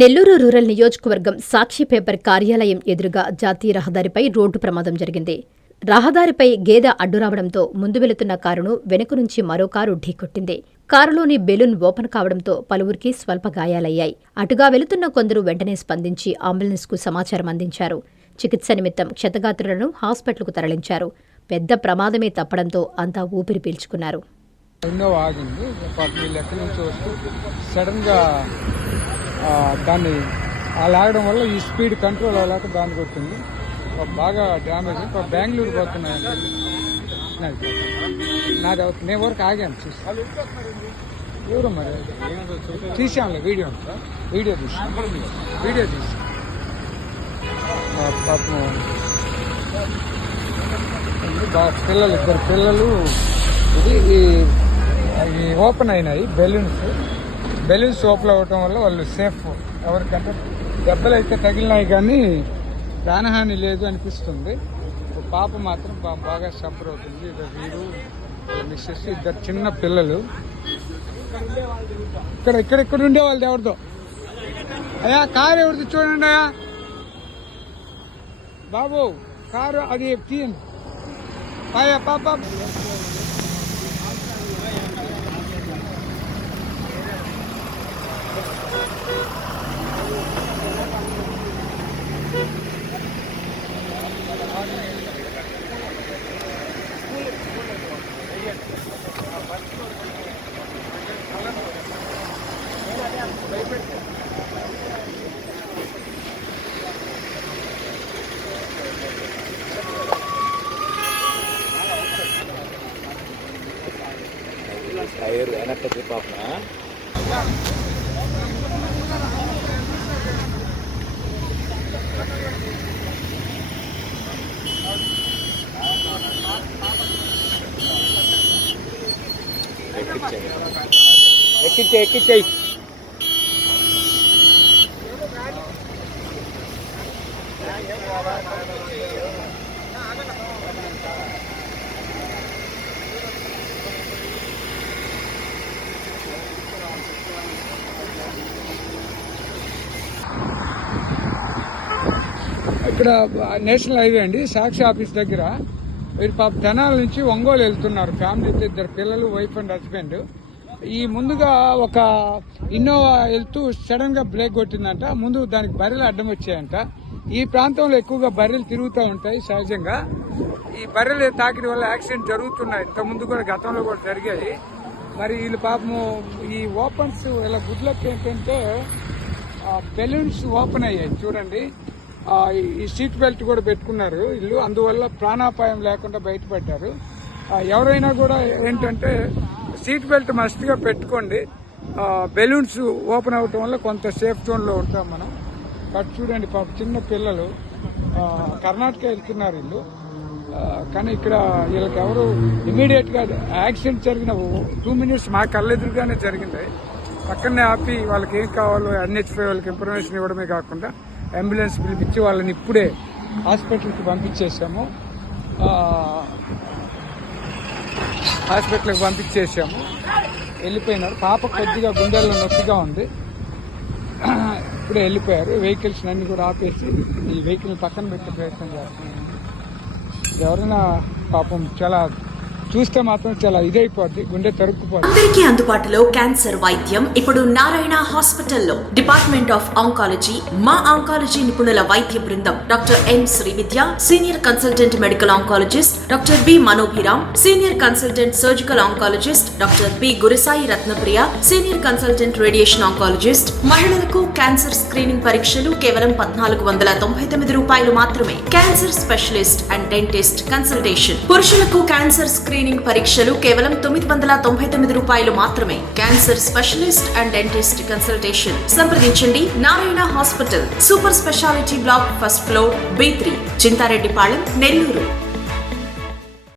Nellore rural నియోజకవర్గం సాక్షి paper కార్యాలయం ఎదురుగా జాతీయ రహదారిపై రోడ్డు ప్రమాదం జరిగింది. రహదారిపై గేదె అడ్డురావడంతో ముందు వెళుతున్న కారును వెనుక నుంచి మరో కారు ఢీకొట్టింది. కారులోని బెలూన్ ఓపెన్ కావడంతో పలువురికి స్వల్ప గాయాలయ్యాయి. అటుగా వెళుతున్న కొందరు వెంటనే స్పందించి అంబులెన్స్కు సమాచారం అందించారు. చికిత్స నిమిత్తం క్షతగాత్రులను హాస్పిటల్కు తరలించారు. పెద్ద ప్రమాదమే తప్పడంతో అంతా ఊపిరి పీల్చుకున్నారు. దాన్ని లాగడం వల్ల ఈ స్పీడ్ కంట్రోల్ అవ్వలేక దాన్ని కొట్టింది. బాగా డ్యామేజ్. బెంగళూరు పోతున్నాయండి. నాది నేను వరకు ఆగాను చూసి ఎవరు మరి తీసాంలే వీడియో తీసి పాపం పిల్లలు ఇద్దరు పిల్లలు ఇది ఓపెన్ అయినాయి. బెలూన్స్ ఓపెన్ అవ్వటం వల్ల వాళ్ళు సేఫ్. ఎవరికంటే దెబ్బలు అయితే తగిలినాయి కానీ ప్రాణహాని లేదు అనిపిస్తుంది. పాప మాత్రం బాగా సఫర్ అవుతుంది. వీడు మిస్సెస్ ఇద్దరు చిన్న పిల్లలు. ఇక్కడ ఉండేవాళ్ళది ఎవరిదో. అయ్యా కారు ఎవరిది చూడండి. అయ్యా బాబు కారు అది తీయండి. అయ్యా పాప టైర్ వెనక్కి తిప్పాపనా ఎక్కించేయి. ఇక్కడ నేషనల్ హైవే అండి, సాక్షి ఆఫీస్ దగ్గర. వీరు పాప తెనాల నుంచి ఒంగోలు వెళ్తున్నారు. ఫ్యామిలీతో ఇద్దరు పిల్లలు, వైఫ్ అండ్ హస్బెండ్. ఈ ముందుగా ఒక ఇన్నోవా వెళ్తూ సడన్ గా బ్రేక్ కొట్టిందంట. ముందు దానికి బర్రెలు అడ్డం వచ్చాయంట. ఈ ప్రాంతంలో ఎక్కువగా బర్రెలు తిరుగుతూ ఉంటాయి సహజంగా. ఈ బర్రెలు తాకిడి వల్ల యాక్సిడెంట్ జరుగుతున్నాయి. ఇంత ముందు కూడా గతంలో కూడా జరిగాయి. మరి వీళ్ళు పాపము ఈ ఓపెన్స్ ఇలా గుడ్ లక్ ఏంటంటే బెలూన్స్ ఓపెన్ అయ్యాయి చూడండి. ఈ సీట్ బెల్ట్ కూడా పెట్టుకున్నారు వీళ్ళు. అందువల్ల ప్రాణాపాయం లేకుండా బయటపడ్డారు. ఎవరైనా కూడా ఏంటంటే సీట్ బెల్ట్ మస్ట్గా పెట్టుకోండి. బెలూన్స్ ఓపెన్ అవటం వల్ల కొంత సేఫ్ జోన్లో ఉంటాం మనం. బట్ చూడండి పాప చిన్న పిల్లలు కర్ణాటక వెళ్తున్నారు వీళ్ళు. కానీ ఇక్కడ వీళ్ళకి ఎవరు ఇమీడియట్ గా యాక్సిడెంట్ జరిగిన 2 minutes మా కళ్ళెదురుగానే జరిగింది. పక్కనే ఆపి వాళ్ళకి ఏం కావాలో NH5 వాళ్ళకి ఇన్ఫర్మేషన్ ఇవ్వడమే కాకుండా అంబులెన్స్ పిలిపించి వాళ్ళని ఇప్పుడే హాస్పిటల్కి పంపించేసాము. వెళ్ళిపోయినారు. పాప కొద్దిగా గుండెల్లో నొప్పిగా ఉంది. ఇప్పుడే వెళ్ళిపోయారు. వెహికల్స్ అన్ని కూడా ఆపేసి ఈ వెహికల్ పక్కన పెట్టే ప్రయత్నం చేస్తున్నాను. ఎవరైనా పాపం చాలా చూస్తే మాత్రం చాలా ఇదైపోద్ది, గుండె తరుక్కుపోద్ది. అందరికీ అందుబాటులో క్యాన్సర్ వైద్యం ఇప్పుడు నారాయణ హాస్పిటల్లో. డిపార్ట్మెంట్ ఆఫ్ ఆంకాలజీ, మా ఆంకాలజీ నిపుణుల వైద్య బృందం. Doctor M Srividya, senior consultant medical oncologist, doctor B Manobhiram, senior consultant surgical oncologist, doctor B Gurisai Ratnapriya, senior consultant radiation oncologist. మహిళలకు క్యాన్సర్ స్క్రీనింగ్ పరీక్షలు కేవలం 1499 రూపాయలు మాత్రమే. Cancer specialist and dentist consultation. పురుషులకు క్యాన్సర్ స్క్రీనింగ్ పరీక్షలు కేవలం 999 రూపాయలు మాత్రమే. Cancer specialist and dentist consultation సంప్రదించండి. Narayana hospital, super speciality block, 1st floor, B3, Chintareddypalem, Nellore.